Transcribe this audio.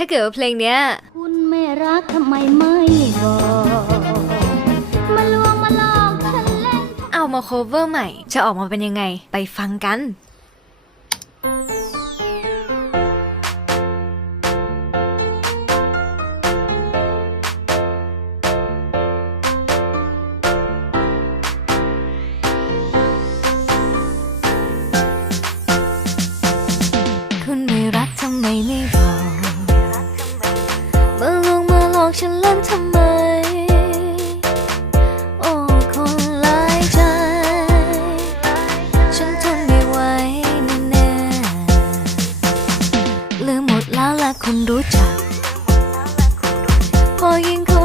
ถ้าเกิดว่าเพลงเนี้ย คุณไม่รักทำไมไม่บอกมาลวงมาหลอกฉันเล่นเอามา cover ใหม่ จะออกมาเป็นยังไง ไปฟังกัน คุณไม่รักทำไมไม่บอก แล้วและคนรู้จัก พอยิ่งเขา